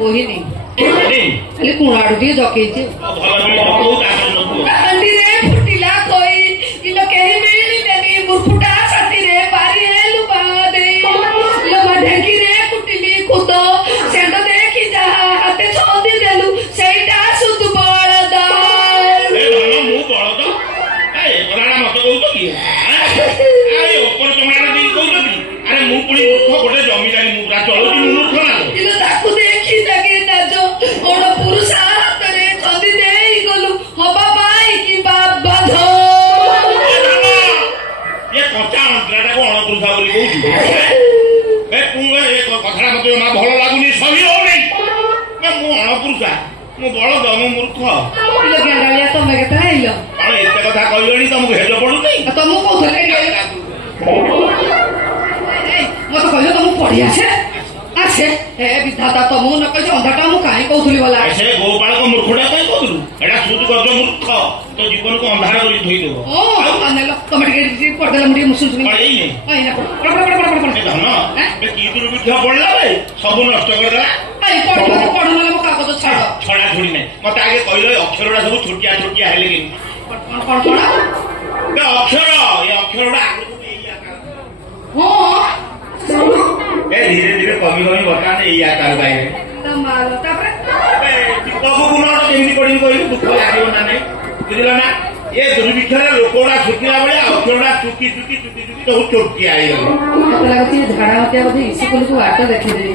କହିନି ଖାଲି କୁଣ ଆଡୁ ଟିକେ ଜକେଇଛି ଶାନ୍ତିରେ ଫୁଟିଲା କଇ ଇଲୋ କେହି ମିଳିଲେନି ମୁର୍ଖୁଟା ଶାନ୍ତିରେ ପାରି ହେଲୁ ଦେଇ ଲୋମା ଢେଙ୍କିରେ କୁଟିଲି କୁଦ ସେଣ୍ଡ ଦେଖି ଯାହା ହାତେ ଛନ୍ଦି ଦେଲୁ ସେଇଟା ସୁଧୁ ବଳଦ ମୁଁ ବଳଦ ମତେ କହୁଛ କି ଉପର ଚମଡ଼ା ଦେଇ କହୁଛ କି ଆରେ ମୁଁ ପୁଣି ମୂର୍ଖ ଗୋଟେ ଜମିଦାରୀ ମୁଁ ପୁରା ଚଳୁଛି ମୁଁ ମୂର୍ଖ ନା ତାକୁ ଦେଖି ତାକେ ନାଚ ବଡ ପୁରୁଷ ହାତରେ ଛନ୍ଦି ଦେଇ ଗଲୁ ହବା ପାଇଁ କି ବାବା ଏ କଞ୍ଚା ଅନ୍ତରାଟାକୁ ଅଣତୃଷା ବୋଲି କହୁଛୁ କଥାଟା ମତେ ଜମା ଭଲ ଲାଗୁନି ସହି ହଉନି ମୁଁ ଅଣପୁରୁଷା ମୁଁ ବଳଦ ମୁଁ ମୂର୍ଖ ଗେଣ୍ଡାଳିଆ ତମେ କେତେ ହେଇଲ କଣ ଏତେ କଥା କହିଲଣି ତମକୁ ହେଜ ପଡୁନି ତମକୁ କହୁଥିଲେ ମତେ କହିଲ ତମକୁ ପଢି ଆସେ ଆସେ ହେ ବିଧାତା ତମକୁ ନ କହିଛି ଅନ୍ଧାଟା ମୁଁ କାହିଁ କହୁଥିଲି ଗଲା ସେ ଗୋପାଳକ ମୂର୍ଖଟା କାହିଁ କହୁଥିଲୁ ଏଟା ସୁଦ ଗଜ ମୂର୍ଖ ତୋ ଜୀବନକୁ ଅନ୍ଧାର କରି ଧୋଇଦେବ ତମେ ଟିକେ ପଢିଦେଲା ମୁଁ ଟିକେ ମୁସୁଲ ଧନ କି ଦୁର୍ବିକ୍ଷ ପଡିଲା ସବୁ ନଷ୍ଟ କରିଦେଲା ପଢ ନହେଲେ ମୋ କାଗଜ ଛାଡ ଛଡା ଛୁଡି ନାହିଁ ମତେ ଆଗେ କହିଲ ଅକ୍ଷରଟା ସବୁ ଛୋଟିଆ ଛୋଟିଆ ହେଲେ କେମିତି ଅକ୍ଷର ଏ ଅକ୍ଷରଟା ଧୀରେ ଧୀରେ କମି କମି ବର୍ତ୍ତମାନ ଏଇ ଆକାର ପାଇବେ କେମିତି ପଡିବି କହିଲୁ ଦୁଃଖ ଲାଗିବ ନା ନାଇଁ ବୁଝିଲ ନା ଏ ଦୁର୍ବିକ୍ଷରେ ଲୋକଗୁଡା ଛୁଟିଲା ଭଳିଆ ଅକ୍ଷରଟା ଚୁଟି ଚୁଟି ଚୁଟି ଚୁଟି ସବୁ ଚୋଟିଆ ହେଇଗଲେ ମତେ ଲାଗୁଛି ଝାଡା ମତିଆ ବୋଧେ ଇସ୍କୁଲକୁ ବାଟ ଦେଖିଦେବି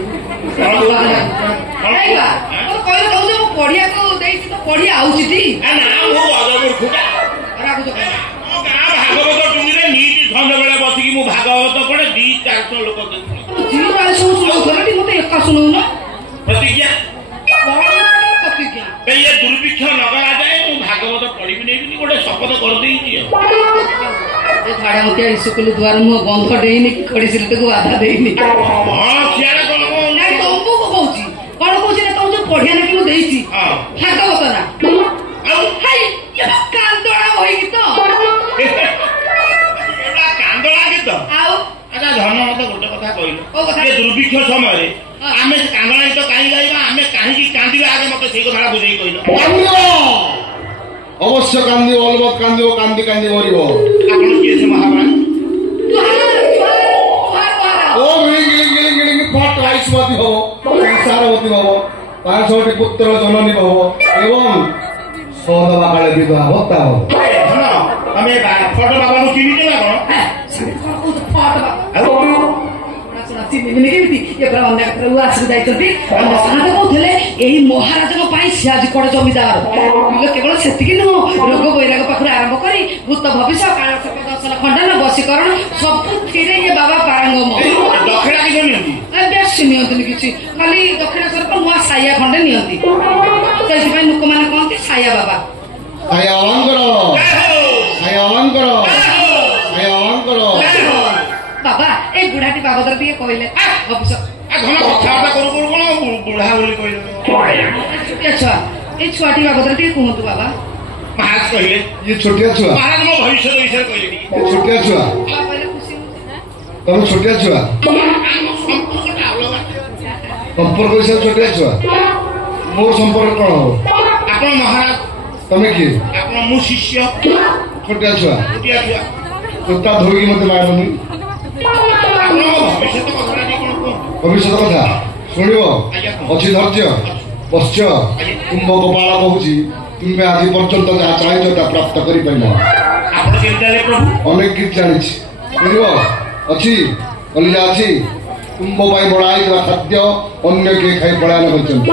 କହିଲ ମୁଁ ପଢିଆକୁ ଦେଇଛି ତ ପଢି ଆଉଛି ଟି ନା ମୁଁ ଅଜମୂର୍ଖଟା ଭାଗବତ ଟୁଙ୍ଗିରେ ନିତି ସଞ୍ଜବେଳେ ବସିକି ମୁଁ ଭାଗବତ ପଢେ 200-400 ଲୋକ ମତେ ଏକା ଶୁଣଉନ ପ୍ରତିଜ୍ଞା ପ୍ରତିଜ୍ଞା ଇଏ ଦୁର୍ବିକ୍ଷ ନଗଲା ଯାଏ ମୁଁ ଭାଗବତ ପଢିବି ନେଇବିନି ଗୋଟେ ଶପଥ କରିଦେଇଛି ଝାଡା ମତିଆ ଇସ୍କୁଲ ଦୁଆର ମୁହଁ ବନ୍ଧ ଦେଇନି କି ଖଡିସିଲ ତାକୁ ବାଧା ଦେଇନି ହଁ ସିଆଡେ କଣ ତମକୁ କହୁଛି କଣ କହୁଛି ନା ତମକୁ ଯୋଉ ପଢିଆ ନାକି ମୁଁ ଦେଇଛି ଭାଗବତ ନା କାନ୍ଦଣା ହୋଇକି ତ କାନ୍ଦଣା ଗୀତ ଆଉ ଆଚ୍ଛା ଧନ ମତେ ଗୋଟେ କଥା କହିଲ ଦୁର୍ଭିକ୍ଷ ସମୟରେ ଆମେ କାନ୍ଦଣା ଗୀତ କାହିଁ ଗାଇବା ଆମେ କାହିଁକି କାନ୍ଦିବା ଆଗେ ମତେ ସେଇ କଥାଟା ବୁଝେଇ କହିଲ ଅବଶ୍ୟ କାନ୍ଦିବ ଅଲବତ କାନ୍ଦିବ କାନ୍ଦି କାନ୍ଦି ମରିବ ଆପଣ କିଏ ସେ ମହାପ୍ରାଣ ଆୟୁଷ୍ମତୀ ହବ ସଂସାରବତୀ ହବ 500ଟି ପୁତ୍ର ଜନନୀ ହବ ଏବଂ ସହଦବା କାଳେ ବିବାହ ଭତ୍ତା ହବ ତମେ ଫଟୋ ବାବାଙ୍କୁ ଚିହ୍ନିଛ ନା ଯାଇଛନ୍ତି କହୁଥିଲେ ଏଇ ମହାରାଜଙ୍କ ପାଇଁ ସେ ଆଜି କଣ ଜମିଦାର କେବଳ ସେତିକି ନୁହଁ ରୋଗ ବୈରାଗ ପାଖରୁ ଆରମ୍ଭ କରି ଭୂତ ଭବିଷ୍ୟ କାଳ ଦର୍ଶନ ଖଣ୍ଡନ ବଶୀକରଣ ସବୁଥିରେ ଇଏ ବାବା ପାରଙ୍ଗମ ଦକ୍ଷିଣା କିଛି ନିଅନ୍ତି ବେଶୀ ନିଅନ୍ତିନି କିଛି ଖାଲି ଦକ୍ଷିଣ ସ୍ୱରୂପ ନୂଆ ସାଇଆ ଖଣ୍ଡେ ନିଅନ୍ତି ସେଇଥିପାଇଁ ଲୋକମାନେ କହନ୍ତି ସାଇଆ ବାବା ବାବା ଏଇ ବୁଢାଟି ବାବଦରେ ଟିକେ କହିଲେ କଥାବାର୍ତ୍ତା କରୁ କରୁ କଣ ବୁଢା ବୋଲି କହିଲେ ଛୋଟିଆ ଛୁଆ ଏଇ ଛୁଆଟି ବାବଦରେ ଟିକେ କୁହନ୍ତୁ ବାବା ମହାରାଜ କହିଲେ ଇଏ ଛୋଟିଆ ଛୁଆ ମହାରାଜ ମୋ ଭବିଷ୍ୟତ ବିଷୟରେ କହିଲେ ଟିକେ ଛୋଟିଆ ଛୁଆ କହିଲେ ଖୁସି ତମେ ଛୋଟିଆ ଛୁଆ ସମ୍ପର୍କ ହିସାବରେ ଛୋଟିଆ ଛୁଆ ମୋର ସମ୍ପର୍କ କଣ ହବ ଆପଣ ମହାରାଜ ତମେ କିଏ ଆପଣ ମୁଁ ଶିଷ୍ୟ ଛୋଟିଆ ଛୁଆ ଛୋଟିଆ ଛୁଆ ଜୋତା ଧୋଇକି ମତେ ମାରନି ଭବିଷ୍ୟତ କଥା ଶୁଣିବ ଅଛି ଧୈର୍ଯ୍ୟ ପଶ୍ଚ ତୁମ୍ଭ ଗୋପାଳ କହୁଛି ତୁମେ ଆଜି ପର୍ଯ୍ୟନ୍ତ ଯାହା ଚାହିଁଛ ତାହା ପ୍ରାପ୍ତ କରିପାରିଲ ଅନେକ କିଛି ଜାଣିଛି ଶୁଣିବ ଅଛି କଲିଜା ଅଛି ତୁମ୍ଭ ପାଇଁ ବଢା ହେଇଥିବା ଖାଦ୍ୟ ଅନ୍ୟ କିଏ ଖାଇ ପଳାୟନ କରିଛନ୍ତି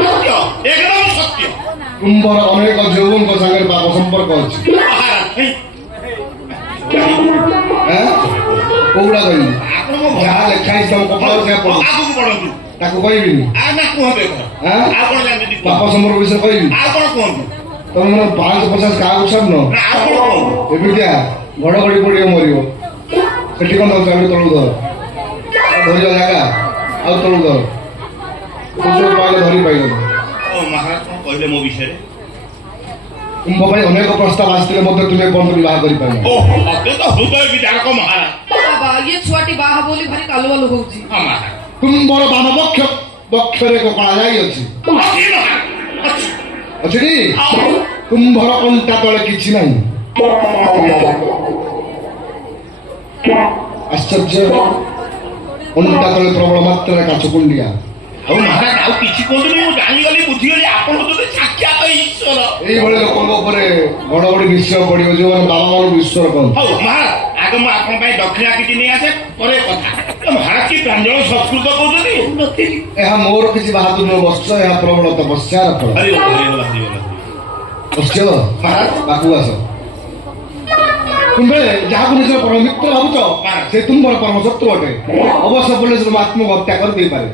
ତୁମ୍ଭର ଅନେକ ଯୌବଙ୍କ ସାଙ୍ଗରେ ପାପ ସମ୍ପର୍କ ଅଛି କୋଉଟା କହିବି ଯାହା ଲେଖା ହେଇଛି ତମ କପାଳ ସେୟା ପଢନ୍ତୁ ତାକୁ କହିବିନି ପାପ ସମ୍ପର୍କ ବିଷୟରେ କହିବି ତମେ ମାନେ 550 କାହାକୁ ଛାଡୁନ ଏମିତିଆ ଘଡଘଡି ପଡିବ ମରିବ ସେଠି କଣ ଦଉଛି ଆମେ ତଳୁ ଧର ଧରିବ ଜାଗା ଆଉ ତଳୁ ଧର ପାଇଲେ ଧରି ପାଇଲେ କହିଲେ ମୋ ବିଷୟରେ ତୁମ ପାଇଁ ଅନେକ ପ୍ରସ୍ତାବ ଆସିଥିଲେ ମଧ୍ୟ ତୁମେ ବନ୍ଧୁ ବିବାହ କରିପାରିବ ହୃଦୟ ବିଦାରକ ମହାରାଜ ଛୁଆଟି ବାହା ବୋଲି ଭାରି କାଲୁବାଲୁ ହଉଛି ତୁମର ବାମ ପକ୍ଷ ବକ୍ଷରେ ଏକ କଳା ଯାଇ ଅଛି ଅଛି ମହାରାଜ ଅଛି ଅଛି କି ଆଉ କୁମ୍ଭର କଣ୍ଟା ତଳେ କିଛି ନାହିଁ ଆଶ୍ଚର୍ଯ୍ୟ କଣ୍ଟା ତଳେ ପ୍ରବଳ ମାତ୍ରାରେ କାଚ କୁଣ୍ଡିଆ ଆଉ ମହାରାଜ ଆଉ କିଛି କୁହନ୍ତୁନି ମୁଁ ଜାଣିଗଲି ବୁଝିଗଲି ଆପଣ ଯଦି ସାକ୍ଷାତ ଈଶ୍ୱର ଏଇଭଳି ଲୋକଙ୍କ ଉପରେ ଘଡଘଡି ନିଶ୍ଚୟ ପଡିବ ଯୋଉମାନେ ବାବା ମାନଙ୍କୁ ଈଶ୍ୱର କହନ୍ତି ହଉ ମହାରାଜ ଆଗ ମୁଁ ଆପଣଙ୍କ ପାଇଁ ଦକ୍ଷିଣା କିଛି ନେଇ ଆସେ ପରେ କଥା ମହାରାଜ କି ପ୍ରାଞ୍ଜଳ ସଂସ୍କୃତ କହୁଛନ୍ତି ଏହା ମୋର କିଛି ବାହାଦୁର ବସ୍ତ୍ର ଏହା ପ୍ରବଳ ତପସ୍ୟାର ଫଳ ବସ୍ୟ ପାଖକୁ ଆସ ତୁମେ ଯାହାକୁ ନିଜର ପରମ ମିତ୍ର ଭାବୁଛ ସେ ତୁମର ପରମ ଶତ୍ରୁ ଅଟେ ଅବଶ୍ୟ ପଡ଼ିଲେ ସେ ଆତ୍ମହତ୍ୟା କରିଦେଇପାରେ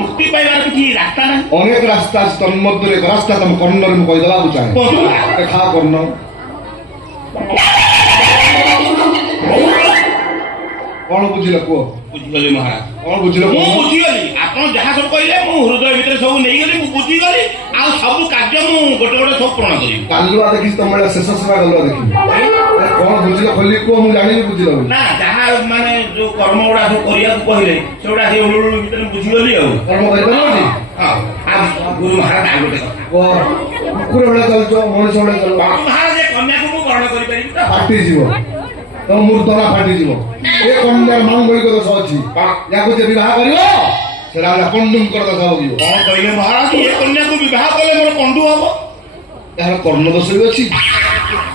ମୁକ୍ତି ପାଇବାର କିଛି ରାସ୍ତା ନାହିଁ ଅନେକ ରାସ୍ତା ଅଛି ତନ୍ମଧ୍ୟରେ ଏକ ରାସ୍ତା ତମ କର୍ଣ୍ଣରେ ମୁଁ କହିଦେବାକୁ ଚାହେଁ ଦେଖା କର୍ଣ୍ଣ କଣ ବୁଝିଲ କୁହ ବୁଝିଗଲି ମହାରାଜ କଣ ବୁଝିଲ ମୁଁ ବୁଝିଗଲି ଆପଣ ଯାହା ସବୁ କହିଲେ ମୁଁ ହୃଦୟ ଭିତରେ ସବୁ ନେଇଗଲି ମୁଁ ବୁଝିଗଲି ଆଉ ସବୁ କାର୍ଯ୍ୟ ମୁଁ ଗୋଟେ ଗୋଟେ ସବୁ ପୂରଣ କରିବି ଗାଲୁଆ ଦେଖିଛି ତମ ବେଳେ ଶେଷ ସେବା ଗାଲୁଆ ଦେଖିବି କଣ ବୁଝିଲ ଖୋଲି କୁହ ମୁଁ ଜାଣିଲି ବୁଝିଲ ନା ଯାହା ମାନେ ଯୋଉ କର୍ମ ଗୁଡା ସବୁ କରିବାକୁ କହିଲେ ସେଗୁଡା ସେ ହୁଳ ଭିତରେ ବୁଝିଗଲି ଆଉ କର୍ମ କରିପାରିବନି ହଁ ଗୁରୁ ମହାରାଜ ଆଉ ଗୋଟେ କଥା କୁକୁର ଭଳିଆ ଚାଲୁଛ ମଣିଷ ଭଳିଆ ଚାଲୁ ମହାରାଜ ଏ କନ୍ୟାକୁ ମୁଁ ଗ୍ରହଣ କରିପାରିବି ତ ଫାଟିଯିବ ତମ ମୂର୍ତ୍ତନା ଫାଟିଯିବ ଏ କନ୍ୟାର ମାଙ୍ଗଳିକ ଦୋଷ ଅଛି ୟାକୁ ଯେ ବିବାହ କରିବ ସେ ରାଜା ପଣ୍ଡୁଙ୍କର ଦୋଷ ଭୋଗିବ କଣ କହିଲେ ମହାରାଜ ଏ କନ୍ୟାକୁ ବିବାହ କଲେ ମୋର ପଣ୍ଡୁ ହବ ଏହାର କର୍ଣ୍ଣ ଦୋଷ ବି ଅଛି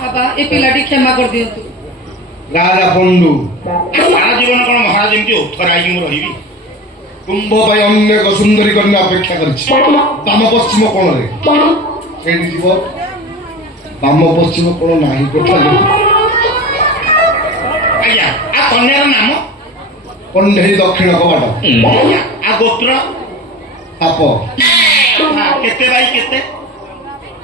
ବାବା ଏ ପିଲାଟି କ୍ଷମା କରିଦିଅନ୍ତୁ ରାଜା ପଣ୍ଡୁ ସାରା ଜୀବନ କଣ ମହାରାଜ ଏମିତି ଉତ୍ତର ହେଇକି ମୁଁ ରହିବି କୁମ୍ଭ ପାଇଁ ଅନ୍ୟ ଏକ ସୁନ୍ଦରୀ କନ୍ୟା ଅପେକ୍ଷା କରିଛି ବାମ ପଶ୍ଚିମ କୋଣରେ ସେଇଠି ଯିବ ବାମ ପଶ୍ଚିମ କୋଣ ନାହିଁ ଟୋଟାଲି ଆଜ୍ଞା ଆଉ କନ୍ୟାର ନାମ କଣ୍ଢେଇ ଦକ୍ଷିଣ କବାଟ ଆଉ ଗୋତ୍ର ସାପ କେତେ ବାଇ କେତେ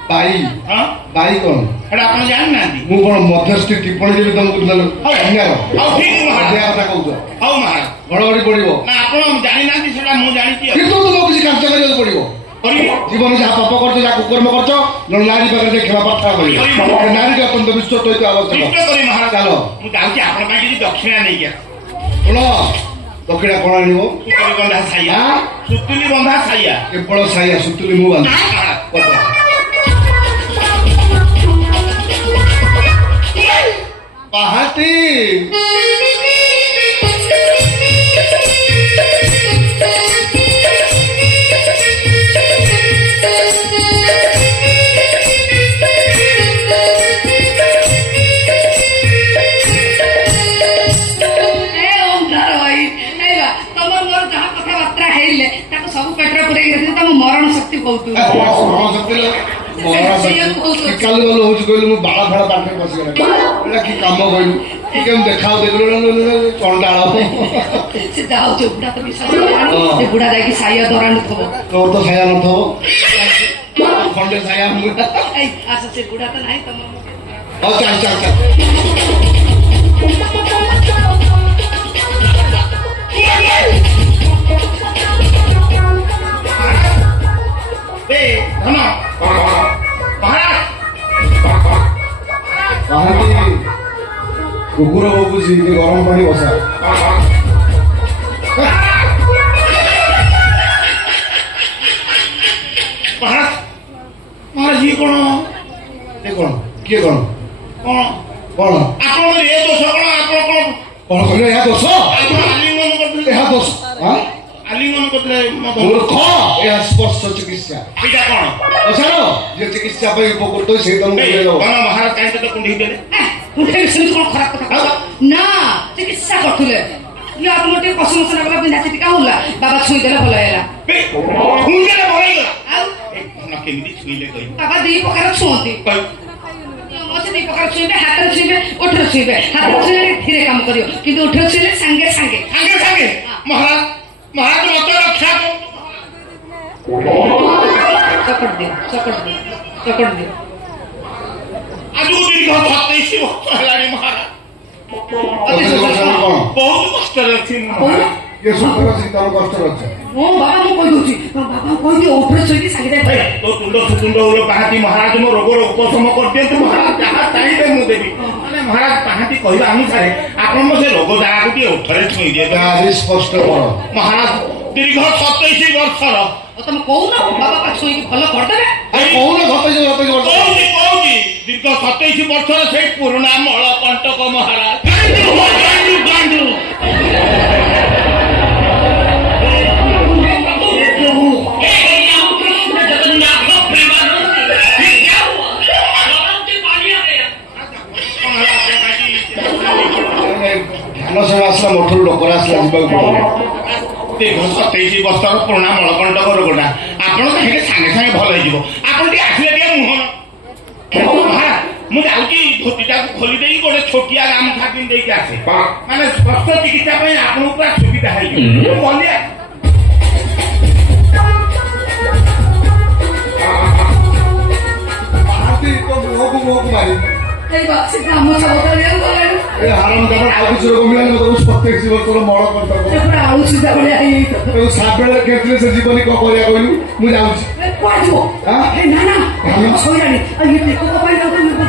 ବାଇ ହଁ ବାଇ କଣ ସେଟା ଆପଣ ଜାଣିନାହାନ୍ତି ମୁଁ କଣ ମଧ୍ୟସ୍ଥି ଟିପ୍ପଣୀ ଦେବି ତମକୁ କନ୍ୟାର ହଉ ଠିକ ମହାରାଜ କଥା କହୁଛ ହଉ ମହାରାଜ ଘଡଘଡି ପଡିବ ନା ଆପଣ ଜାଣିନାହାନ୍ତି ସେଟା ମୁଁ ଜାଣିଛି ଆଉ କିନ୍ତୁ ତୁମକୁ କିଛି କାର୍ଯ୍ୟ କରିବାକୁ ପଡିବ ଜୀବନ ଯାହା ପାପ କରୁଛ ଯାହା କୁକର୍ମ କରୁଛ ଜଣେ ନାରୀ ପାଖରେ ସେ କ୍ଷମା ପ୍ରାର୍ଥନା କରିବ ନାରୀଟି ଅତ୍ୟନ୍ତ ବିଶ୍ୱସ୍ତ ହୋଇଥିବା ଆବଶ୍ୟକ କରି ମହାରାଜ ଚାଲ ମୁଁ ଯାଉଛି ଆପଣଙ୍କ ପାଇଁ କିଛି ଦକ୍ଷିଣା ନେଇକି ଶୁଣ ଦକ୍ଷିଣା କଣ ଆଣିବ ସୁତୁଲି ବନ୍ଧା ଛାଇଆ ସୁତୁଲି ବନ୍ଧା ଛାଇଆ କେବଳ ସାଇଆ ସୁତୁଲି ମୁଁ ବାନ୍ଧି ପାହାତି ସବୁ ପେଟରେ ପୁରେଇ ରଖିଛି ତମ ମରଣ ଶକ୍ତି ବହୁତ କାଲି ଭଲ ହଉଛି କହିଲୁ ମୁଁ ବାଳ ଫାଳ ପାଖରେ ବସିଗଲା ଏଇଟା କି କାମ କହିଲୁ କି କେମିତି ଦେଖାଉ ଚଣ୍ଡାଳ ସେ ଯାଉଛି ବୁଢା ତ ବିଶ୍ୱାସ ସେ ବୁଢା ଯାଇକି ସାଇଆ ଧରାଣୁଥିବ ତୋର ତ ସାୟା ନଥିବ ଖଣ୍ଡେ ସାୟା ଆସ ସେ ବୁଢା ତ ନାହିଁ ତମ ହଉ ଚାଲ ଚାଲ ଚାଲ ଧନ କୁକୁର ଭୋଗୁଛି ଗରମ ପାଣି ବସା ଇଏ କଣ କଣ କିଏ କଣ କଣ କଣ ଆପଣଙ୍କର ଏ ଦୋଷ କଣ ଆପଣ କଣ କଣ କହିଲେ ଏହା ଦୋଷ ଆପଣ ଆଲିଙ୍ଗନ କରିଥିଲେ ଏହା ଦୋଷ ଆଲିଙ୍ଗନ କରିଥିଲେ ମୂର୍ଖ ଏହା ସ୍ପର୍ଶ ଚିକିତ୍ସା ଏଇଟା କଣ ଅସାର ଯେ ଚିକିତ୍ସା ପାଇଁ ଉପକୃତ ସେଇ ତମକୁ ମହାରାଜ କାହିଁକି ତ କୁଣ୍ଡେଇ ଦେଲେ ସେମିତି କଣ ଖରାପ କଥା ନା ଚିକିତ୍ସା କରୁଥିଲେ ଆପଣଙ୍କ ଟିକେ କଷ ମସଲା ଗଲା ପିନ୍ଧା ଚିଟିକା ହଉଲା ବାବା ଛୁଇଁଦେଲେ ଭଲ ହେଲା ଛୁଇଁଦେଲେ ଭଲ ହେଇଗଲା ଆଉ କେମିତି ଛୁଇଁଲେ କହିବି ବାବା ଦି ପ୍ରକାର ଛୁଅନ୍ତି ଦି ପ୍ରକାର ଛୁଇଁବେ ହାତରେ ଛୁଇଁବେ ଓଠରେ ଛୁଇଁବେ ହାତରେ ଛୁଇଁଲେ ଧୀରେ କାମ କରିବ କିନ୍ତୁ ଓଠରେ ଛୁଇଁଲେ ସାଙ୍ଗେ ସାଙ୍ଗେ ସାଙ୍ଗେ ସାଙ୍ଗେ ମହାରାଜ ମହାରାଜ ମତେ ରକ୍ଷା ଚକଟ ଦିଅ ଚକଟ ଦିଅ ଚକଟ ଦିଅ ଆଜକୁ ଦୀର୍ଘ 27 ବର୍ଷ ହେଲାଣି ମହାରାଜ ବହୁତ କଷ୍ଟରେ ଅଛି କଷ୍ଟରେ ଅଛି ମୋ ବାବା ମୁଁ କହିଦଉଛି ବାବା କହିଦିଅ ଓଠରେ ଶୋଇକି ସାଙ୍ଗେ ତୋ ତୁଣ୍ଡ ସୁତୁଣ୍ଡ ପାହାନ୍ତି ମହାରାଜ ମୋ ରୋଗର ଉପଶମ କରିଦିଅନ୍ତୁ ମହାରାଜ ଯାହା ଚାହିଁବେ ମୁଁ ଦେବି ମାନେ ମହାରାଜ ପାହାନ୍ତି କହିବା ଅନୁସାରେ ଆପଣ ମୋ ସେ ରୋଗ ଯାହାକୁ ଟିକେ ଓଠରେ ଛୁଇଁ ଦିଏ ସ୍ପଷ୍ଟ କର ମହାରାଜ ଦୀର୍ଘ 27 ବର୍ଷର ତମେ କହୁନ ବାବା ପା ଛୁଇଁକି ଭଲ କରିଦେବେ। କହୁନ 27 ବର୍ଷ କହୁଛି ଦୀର୍ଘ 27 ବର୍ଷର ସେଇ ପୁରୁଣା ମଳକଣ୍ଟକ ମହାରାଜ। ଧାନ ସେବା ଆସିଲା ମଠରୁ ଡକରା ଆସିଲା ଯିବାକୁ ପଡିବ। ଦୀର୍ଘ 27 ବର୍ଷର ପୁରୁଣା ମଳକଣ୍ଟକ ରୋଗଟା ଆପଣ କାହିଁକି ସାଙ୍ଗେ ସାଙ୍ଗେ ଭଲ ହେଇଯିବ। ଆପଣ ଟିକେ ଆସିଲେ ଟିକେ ମୁହଁ ମୁଁ ଯାଉଛି ଧୋତିଟାକୁ ଖୋଲି ଦେଇକି ଗୋଟେ ଛୋଟିଆ ଗାମୁଛା କିଣି ଦେଇକି ଆସେ ମାନେ ସ୍ପଷ୍ଟ ଚିକିତ୍ସା ପାଇଁ ଆପଣଙ୍କୁ ପୁରା ସୁବିଧା ହେଇଯିବ। ଗଲିଆ ମୁହଁକୁ ମାରି ଏଇ ବାସି ଗାମୁଛା ବଦଳିବାକୁ ଗଲାଣି। ଏ ହାରାମ ଯାକ ଆଉ କିଛି ରୋଗ ମିଳିଲାନି ମତେ 27 ବର୍ଷର ମଳକଣ୍ଟକ ଆଳୁ ସିଧା ଭଳିଆ ହେଇଯାଇଥିବ। ସାବେଳେ କେତେ ସେ ଜୀବନୀ କଣ କରିବା କହିଲୁ ମୁଁ ଯାଉଛି। ସଇଲାଣି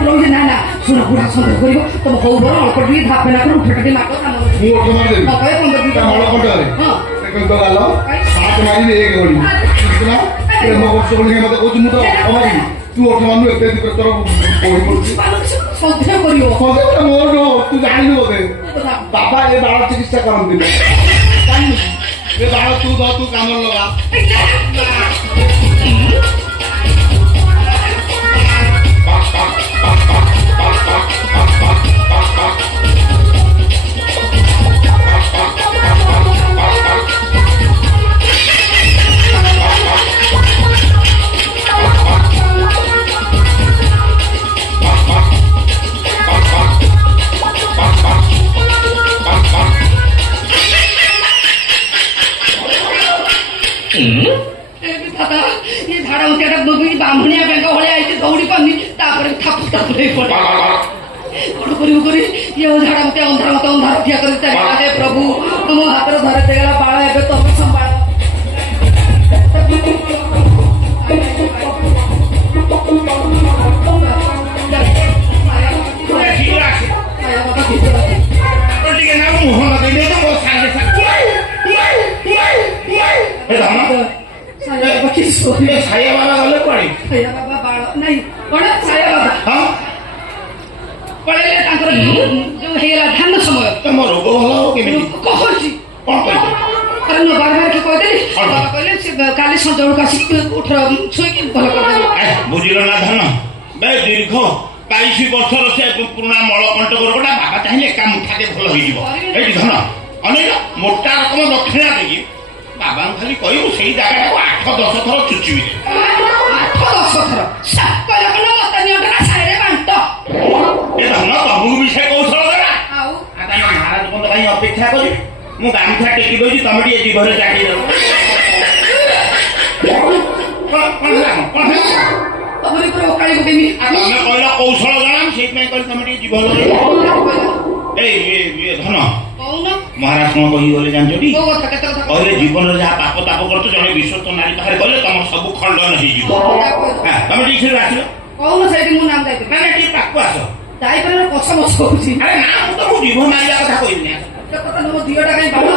ରହୁଛି ନା ନା ଶୁଣ ବୁଢା ସନ୍ଦେହ କରିବ ତମ ହଉ ଭଲ ଅଳ୍ପ ଟିକେ ଧାପେନା କରି ଉଠା ଟିକେ ମାଗ କାମ ମୁଁ ଓଠ ମାରିଦେବି ମଳକଣ୍ଟକରେ ତ ଗାଲ ସାତ ମାରିବି ଏକ ଗଳି ନା ପ୍ରେମ କରୁଛ ବୋଲି ମତେ କହୁଛୁ ମୁଁ ତ ଅମାରିବି ତୁ ଓଠ ମାରିଲୁ ଏତେ ତୋର ବହି ପଡୁଛି ସନ୍ଦେହ କରିବ ମୋର ତୁ ଜାଣିଲୁ ବୋଧେ ବାବା ଏ ବାଳ ଚିକିତ୍ସା କରନ୍ତିନି ଜାଣିଲୁ ଏ ବାଳ ତୁ କାମରେ ଲଗା। ବାମୁଣିଆ ବେଙ୍ଗ ଭଳିଆ ହେଇଛି ଦୌଡ଼ି ପାରୁନି ତାପରେ ଥାପ ଥାପ ହେଇ ପଡେ କଣ କରିବୁ କରି ଇଏ ଝାଡା ମତେ ଅନ୍ଧାର ଠିଆ କରି ଚାଲିଲା ହେ ପ୍ରଭୁ ତୁମ ହାତରେ ଧରେ ଦେଇଗଲା ବାଳ ଏବେ ତମେ ସମ୍ଭାଳ। ଟିକେ ନା ମୁହଁ ଲଗେଇ ମୋ ସାଙ୍ଗେ ସାଙ୍ଗେ ଛାୟା ବାବା ଗଲେ କୁଆଡେ ଛାୟା ବାବା ବାଳ ନାଇଁ କଣ ଛାୟା ବାବା ପଳେଇଲେ ତାଙ୍କର ଯୋଉ ହେଇଗଲା ଧାନ ସମୟ ତମ ରୋଗ ଭଲ ହବ କେମିତି କହୁଛି କଣ କହିଲେ କାରଣ ବାର କି କହିଦେଲି ବାବା କହିଲେ ସେ କାଲି ସଞ୍ଜ ବେଳକୁ ଆସିକି ଉଠର ଛୁଇଁକି ଭଲ କରିଦେବେ। ବୁଝିଲ ନା ଧାନ ବେ ଦୀର୍ଘ 22 ବର୍ଷର ସେ ପୁରୁଣା ମଳକଣ୍ଟକ ରୋଗଟା ବାବା ଚାହିଁଲେ ଏକା ମୁଠାଟେ ଭଲ ହେଇଯିବ। ଏଇଠି ଧନ ଅନେକ ମୋଟା ରକମ ଦକ୍ଷିଣା ଦେଇକି ବାବାଙ୍କୁ ଖାଲି କହିବୁ ସେଇ ଜାଗାଟାକୁ 8-10 ଥର ଚୁଚିବି। 8-10 ଥର ଏ ଧନ ତମକୁ ବି ସେ କୌଶଳ ଦେଲା ଆଉ ତାଙ୍କ ମହାରାଜ ପର୍ଯ୍ୟନ୍ତ କାହିଁ ଅପେକ୍ଷା କରିବି ମୁଁ ଗାମୁଛା ଟେକି ଦଉଛି ତମେ ଟିକେ ଜୀବରେ ଚାକିରି ଦବ। ତମେ କହିଲ କୌଶଳ ଜଣା ସେଇଥିପାଇଁ କହିଲି ତମେ ଟିକେ ଜୀବ ଏଇ ଧନ ମହାରାଜ କଣ କହିଗଲେ ଜାଣିଛଟି କହିଲେ ଜୀବନରେ ଯାହା ପାପ ତାପ କରୁଛ ଜଣେ ବିଶ୍ୱସ୍ତ ନାରୀ ପାଖରେ କଲେ ତମ ସବୁ ଖଣ୍ଡନ ହେଇଯିବ। ତମେ ଟିକେ ସେଠି ଆସିଲ କହୁନ ସେଇଠି ମୁଁ ନାମ ଯାଇଥିଲି ନା ଟିକେ ପାଖକୁ ଆସ ଯାଇପାରିବ ପଛ ପଛ ହଉଛି ନା ମୁଁ ତ ଜୀବ ମାରିବା କଥା କହିବିନି ମୋ ଝିଅଟା କାହିଁ ବାବା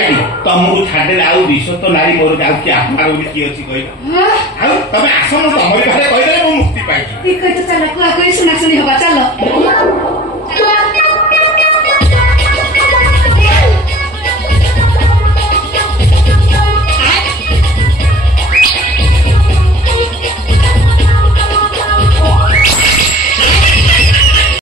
ଏଇଠି ତମକୁ ଛାଡିଦେଲେ ଆଉ ବିଶ୍ୱସ୍ତ ନାରୀ ମୋର ଯାଉଛି ଆତ୍ମାର ବୋଲି କିଏ ଅଛି କହିଲ ଆଉ ତମେ ଆସ ମୁଁ ତମରି ପାଖରେ କହିଦେଲେ ମୁଁ ମୁକ୍ତି ପାଇଛି। ଠିକ ଅଛି ଚାଲ କୁହା କହି ଶୁଣା ଶୁଣି ହବା ଚାଲ